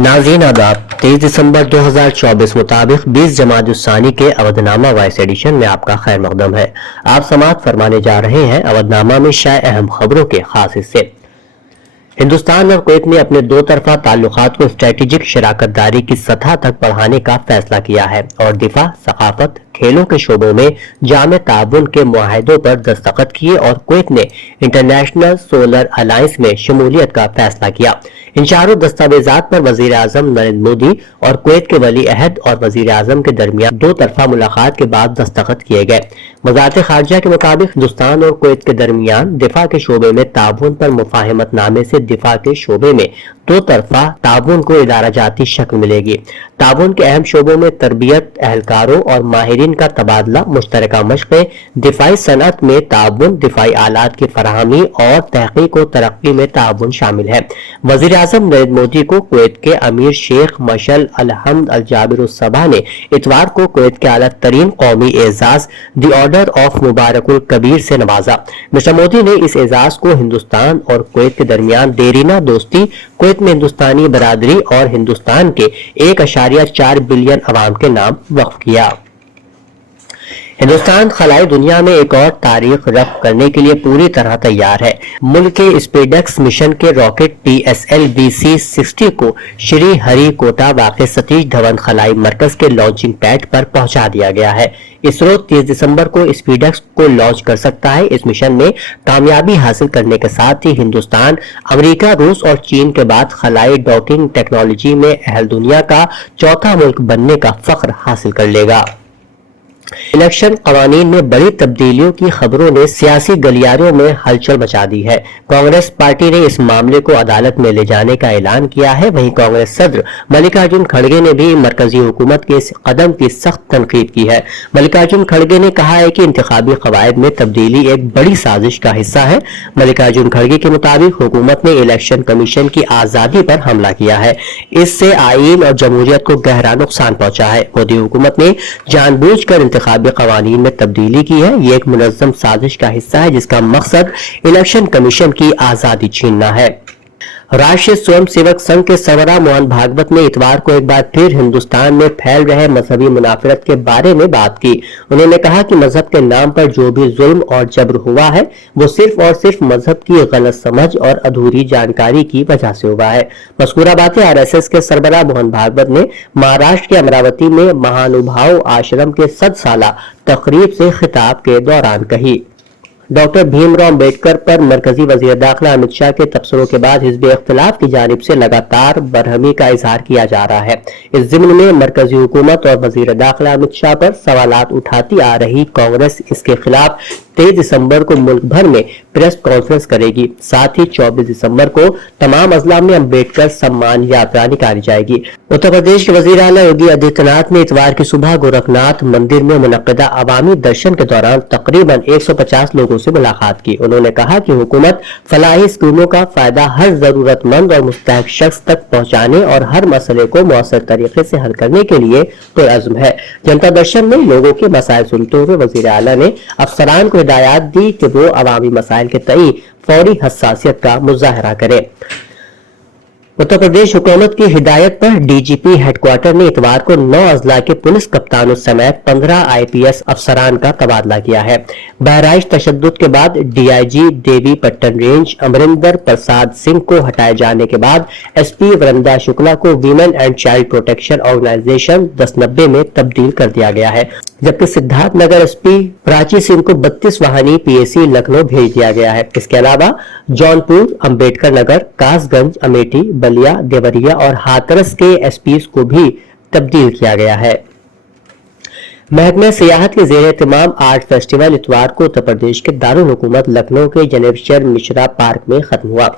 नाज़रीन आदाब, 23 दिसंबर 2024 मुताबिक 20 जमात उस्सानी के अवधनामा वॉइस एडिशन में आपका खैर मकदम है। आप समाअत फरमाने जा रहे हैं अवधनामा में शाये अहम खबरों के खास हिस्से। हिंदुस्तान और कुवैत ने अपने दो तरफा ताल्लुकात को स्ट्रेटेजिक शराकतदारी की सतह तक बढ़ाने का फैसला किया है और दिफा, सकाफत, खेलों के शोबों में जामे ताउन के मुआहदों पर दस्तखत किए और कुवैत ने इंटरनेशनल सोलर अलायंस में शमूलियत का फैसला किया। इन चारों दस्तावेजात पर वजीर आजम नरेंद्र मोदी और कुवैत के वली अहद और वजीर आजम के दरमियान दो तरफा मुलाकात के बाद दस्तखत किए गए। वजारत खारजा के मुताबिक हिंदुस्तान और कुवैत के दरमियान दिफा के शोबे में ताउन पर मुफाहमतनामे से दिफा के शोबे में दो तरफा ताउन को इदारा जाती शक्ल मिलेगी। ताउन के अहम शोबों में तरबियत, एहलकारों और माहिरीन का तबादला, मुश्तरका मशक़ें, दिफाई सनअत में ताउन, दिफाई आलात की फराहमी और तहकीक व तरक्की में ताउन शामिल है। वज़ीर आज़म नरेंद्र मोदी को कुवैत के अमीर शेख मशल अल हम्द अल जाबिर उस सबा ने इतवार को कुवैत के आला तरीन कौमी एजाज द ऑर्डर ऑफ मुबारकुल कबीर से नवाजा। मिस्टर मोदी ने इस एजाज को हिंदुस्तान और कुवैत के दरमियान देरीना दोस्ती, कुवैत में हिंदुस्तानी बरादरी और हिंदुस्तान के 1.4 बिलियन अवाम के नाम वक्फ किया। हिंदुस्तान खलाई दुनिया में एक और तारीख रफ्त करने के लिए पूरी तरह तैयार है। मुल्क के स्पेसएक्स मिशन के रॉकेट PSLV-C60 को श्री हरिकोटा वाक़े सतीश धवन खलाई मरकज के लॉन्चिंग पैड पर पहुंचा दिया गया है। इसरो 30 दिसंबर को स्पेसएक्स को लॉन्च कर सकता है। इस मिशन में कामयाबी हासिल करने के साथ ही हिंदुस्तान अमेरिका, रूस और चीन के बाद खलाई डॉकिंग टेक्नोलॉजी में अहल दुनिया का चौथा मुल्क बनने का फख्र हासिल कर लेगा। इलेक्शन कवानीन में बड़ी तब्दीलियों की खबरों ने सियासी गलियारों में हलचल मचा दी है। कांग्रेस पार्टी ने इस मामले को अदालत में ले जाने का ऐलान किया है। वहीं कांग्रेस सदर मल्लिकार्जुन खड़गे ने भी मरकजी हुकूमत के इस कदम की सख्त तनकीद की है। मल्लिकार्जुन खड़गे ने कहा है कि इंतखाबी कवायद में तब्दीली एक बड़ी साजिश का हिस्सा है। मल्लिकार्जुन खड़गे के मुताबिक हुकूमत ने इलेक्शन कमीशन की आजादी पर हमला किया है। इससे आईन और जमहूरियत को गहरा नुकसान पहुंचा है। मोदी हुकूमत ने जानबूझकर इंतखाबी कवानीन में तब्दीली की है। ये एक मुनज़्ज़म साजिश का हिस्सा है जिसका मकसद इलेक्शन कमीशन की आजादी छीनना है। राष्ट्रीय स्वयं सेवक संघ के सरबराह मोहन भागवत ने इतवार को एक बार फिर हिंदुस्तान में फैल रहे मजहबी मुनाफरत के बारे में बात की। उन्होंने कहा कि मजहब के नाम पर जो भी जुल्म और जबर हुआ है वो सिर्फ और सिर्फ मजहब की गलत समझ और अधूरी जानकारी की वजह से हुआ है। मज़कूरा बातें RSS के सरबराह मोहन भागवत ने महाराष्ट्र के अमरावती में महानुभाव आश्रम के 100 साला तकरीब से खिताब के दौरान कही। डॉक्टर भीमराव अम्बेडकर पर मरकजी वजीर दाखिला अमित शाह के तबसरों के बाद हिज़्ब इख्तिलाफ की जानिब से लगातार बरहमी का इजहार किया जा रहा है। इस ज़िम्न में मरकजी हुकूमत और वजीर दाखिला अमित शाह पर सवालात उठाती आ रही कांग्रेस इसके खिलाफ 23 दिसंबर को मुल्क भर में प्रेस कॉन्फ्रेंस करेगी। साथ ही 24 दिसंबर को तमाम अजला में अम्बेडकर सम्मान यात्रा निकाली जाएगी। उत्तर प्रदेश के वजीर आला योगी आदित्यनाथ ने इतवार की सुबह गोरखनाथ मंदिर में मुनक्किदा अवामी दर्शन के दौरान तकरीबन 150 लोगों से मुलाकात की। उन्होंने कहा कि हुकूमत फलाही स्कीमों का फायदा हर जरूरतमंद और मुस्तहक शख्स तक पहुंचाने और हर मसले को मौसर तरीके से हल करने के लिए पुरअज़्म है। जनता दर्शन में लोगों के मसाइल सुनते हुए वजीर आला ने अफसरान को हिदायत दी कि वो अवामी मसाइल के तई फौरी हसासियत का मुजाहरा करें। उत्तर प्रदेश हुकूमत की हिदायत पर DGP हेडक्वार्टर ने इतवार को 9 अजला के पुलिस कप्तानों समेत 15 IPS अफसरान का तबादला किया है। बहराइच तशद्दुद के बाद DIG देवी पट्टन रेंज अमरिंदर प्रसाद सिंह को हटाए जाने के बाद SP वृंदा शुक्ला को women and child protection organisation 1090 में तब्दील कर दिया गया है, जबकि सिद्धार्थ नगर SP प्राची सिंह को 32 वाहनी PAC लखनऊ भेज दिया गया है। इसके अलावा जौनपुर, अम्बेडकर नगर, कासगंज, अमेठी, बलिया, देवरिया और हाथरस के SPs को भी तब्दील किया गया है। महकमे सियाहत के ज़ेर एहतमाम आर्ट फेस्टिवल इतवार को उत्तर प्रदेश के दारुल हुकूमत लखनऊ के जनेश्वर मिश्रा पार्क में खत्म हुआ।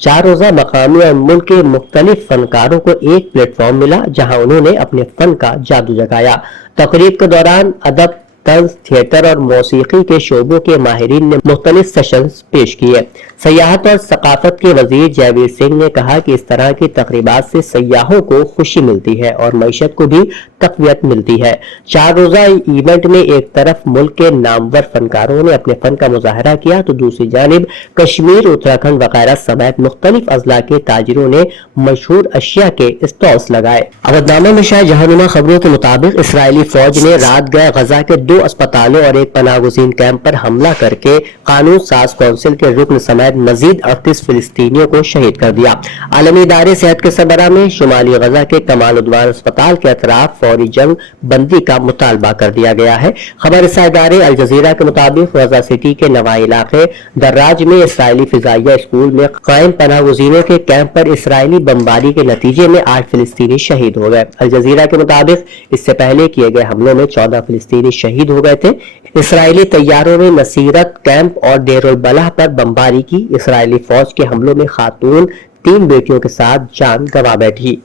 4 रोजा मकामी और मुल्क के मुख्तलिफ फनकारों को एक प्लेटफॉर्म मिला जहां उन्होंने अपने फन का जादू जगाया। तकरीब के दौरान अदब, तंज, थिएटर और मौसीकी के शोबों के माहिरीन ने मुख्तलिफ सेशंस पेश किए। सयाहत और सकाफत के वजीर जयवीर सिंह ने कहा कि इस तरह की तकरीबात से सयाहों को खुशी मिलती है और मईशत को भी تقویت ملتی ہے۔ 4 روزہ ایونٹ میں ایک طرف ملک کے نامور فنکاروں نے اپنے فن کا مظاہرہ کیا تو دوسری جانب کشمیر، اتراکھنڈ وغیرہ سمیت مختلف اضلاع کے تاجروں نے مشہور اشیاء کے اسٹالز لگائے۔ اودنامہ میں شائع جہانما خبروں کے مطابق اسرائیلی فوج نے رات گئے غزہ کے 2 اسپتالوں اور ایک پناہ گزین کیمپ پر حملہ کر کے قانون ساز کونسل کے رکن سمیت مزید 38 فلسطینیوں کو شہید کر دیا۔ عالمی ادارے صحت کے سربراہ نے شمالی غزہ کے کمال عدوان اسپتال کے اطراف فوری جنگ بندی کا مطالبہ کر دیا گیا ہے۔ خبر رساں ادارے الجزیرہ کے مطابق غزہ سٹی کے نوائی علاقے دراج میں اسرائیلی فضائیہ اسکول میں قائم پناہ گزینوں کے کیمپ پر اسرائیلی بمباری کے نتیجے میں 8 فلسطینی شہید ہو گئے۔ الجزیرہ کے مطابق اس سے پہلے کیے گئے حملوں میں 14 فلسطینی شہید ہو گئے تھے۔ اسرائیلی طیاروں نے نصیرت کیمپ اور دیر البلح پر بمباری کی۔ اسرائیلی فوج کے حملوں میں خاتون 3 بیٹیوں کے ساتھ جان گنوا بیٹھی۔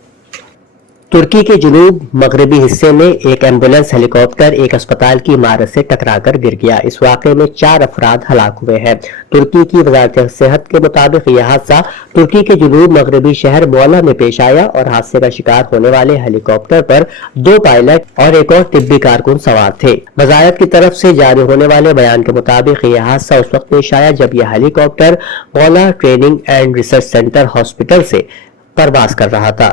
ترکی کے جنوب مغربی حصے میں ایک ایمبولینس ہیلی کاپٹر ایک اسپتال کی عمارت سے ٹکرا کر گر گیا۔ اس واقعے میں 4 افراد ہلاک ہوئے ہیں۔ ترکی کی وزارت صحت کے مطابق یہ حادثہ ترکی کے جنوب مغربی شہر مولا میں پیش آیا اور حادثے کا شکار ہونے والے ہیلی کاپٹر پر 2 پائلٹ اور ایک اور طبی کارکن سوار تھے۔ وزارت کی طرف سے جاری ہونے والے بیان کے مطابق یہ حادثہ اس وقت پیش آیا جب یہ ہیلی کاپٹر مولا training and research centre hospital سے پرواز کر رہا تھا۔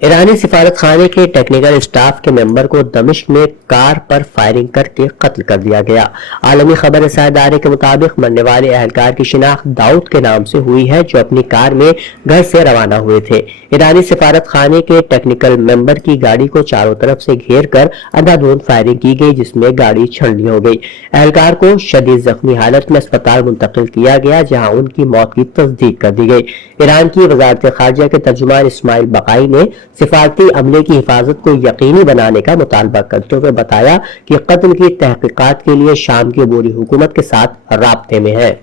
ایرانی سفارت خانے کے ٹیکنیکل اسٹاف کے ممبر کو دمشق میں کار پر فائرنگ کر کے قتل کر دیا گیا۔ عالمی خبر رساں ادارے کے مطابق مرنے والے اہلکار کی شناخت داؤد کے نام سے ہوئی ہے جو اپنی کار میں گھر سے روانہ ہوئے تھے۔ ایرانی سفارت خانے کے ٹیکنیکل ممبر کی گاڑی کو چاروں طرف سے گھیر کر اندھا دھند فائرنگ کی گئی جس میں گاڑی چھلنی ہو گئی۔ اہلکار کو شدید زخمی حالت میں اسپتال منتقل کیا گیا جہاں ان کی موت کی تصدیق کر دی گئی۔ ایران کی وزارت خارجہ کے ترجمان اسماعیل بقائی نے سفارتی عملے کی حفاظت کو یقینی بنانے کا مطالبہ کرتے ہوئے بتایا کہ قتل کی تحقیقات کے لیے شام کی عبوری حکومت کے ساتھ رابطے میں ہے۔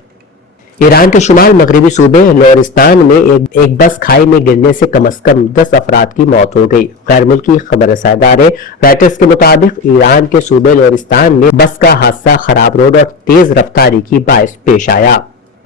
ایران کے شمال مغربی صوبے لورستان میں ایک بس کھائی میں گرنے سے کم از کم 10 افراد کی موت ہو گئی۔ غیر ملکی خبر رساں ادارے رائٹرز کے مطابق ایران کے صوبے لورستان میں بس کا حادثہ خراب روڈ اور تیز رفتاری کی باعث پیش آیا۔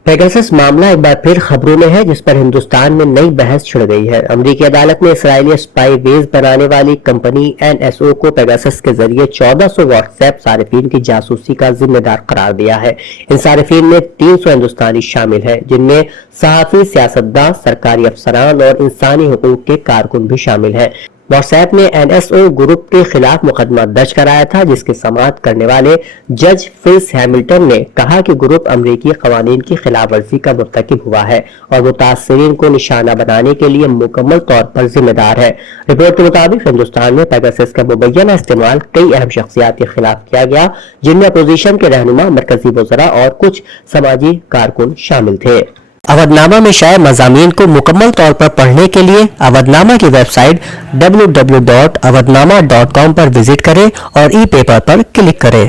پیگاسس معاملہ ایک بار پھر خبروں میں ہے جس پر ہندوستان میں نئی بحث چھڑ گئی ہے۔ امریکی عدالت نے اسرائیلی اسپائی ویز بنانے والی کمپنی NSO کو پیگاسس کے ذریعے 1400 واٹس ایپ صارفین کی جاسوسی کا ذمہ دار قرار دیا ہے۔ ان صارفین میں 300 ہندوستانی شامل ہیں جن میں صحافی، سیاستداں، سرکاری افسران اور انسانی حقوق کے کارکن بھی شامل ہیں۔ واٹس ایپ نے NSO گروپ کے خلاف مقدمہ درج کرایا تھا جس کی سماعت کرنے والے جج فلس ہیملٹن نے کہا کہ گروپ امریکی قوانین کی خلاف ورزی کا مرتکب ہوا ہے اور متاثرین کو نشانہ بنانے کے لیے مکمل طور پر ذمہ دار ہے۔ رپورٹ کے مطابق ہندوستان میں پیگاسس کا مبینہ استعمال کئی اہم شخصیات کے خلاف کیا گیا جن میں اپوزیشن کے رہنما، مرکزی وزراء اور کچھ سماجی کارکن شامل تھے۔ اودنامہ میں شائع مضامین کو مکمل طور پر پڑھنے کے لیے اودنامہ کی ویب سائٹ www.avodnama.com پر وزٹ کریں اور ای پیپر پر کلک کریں۔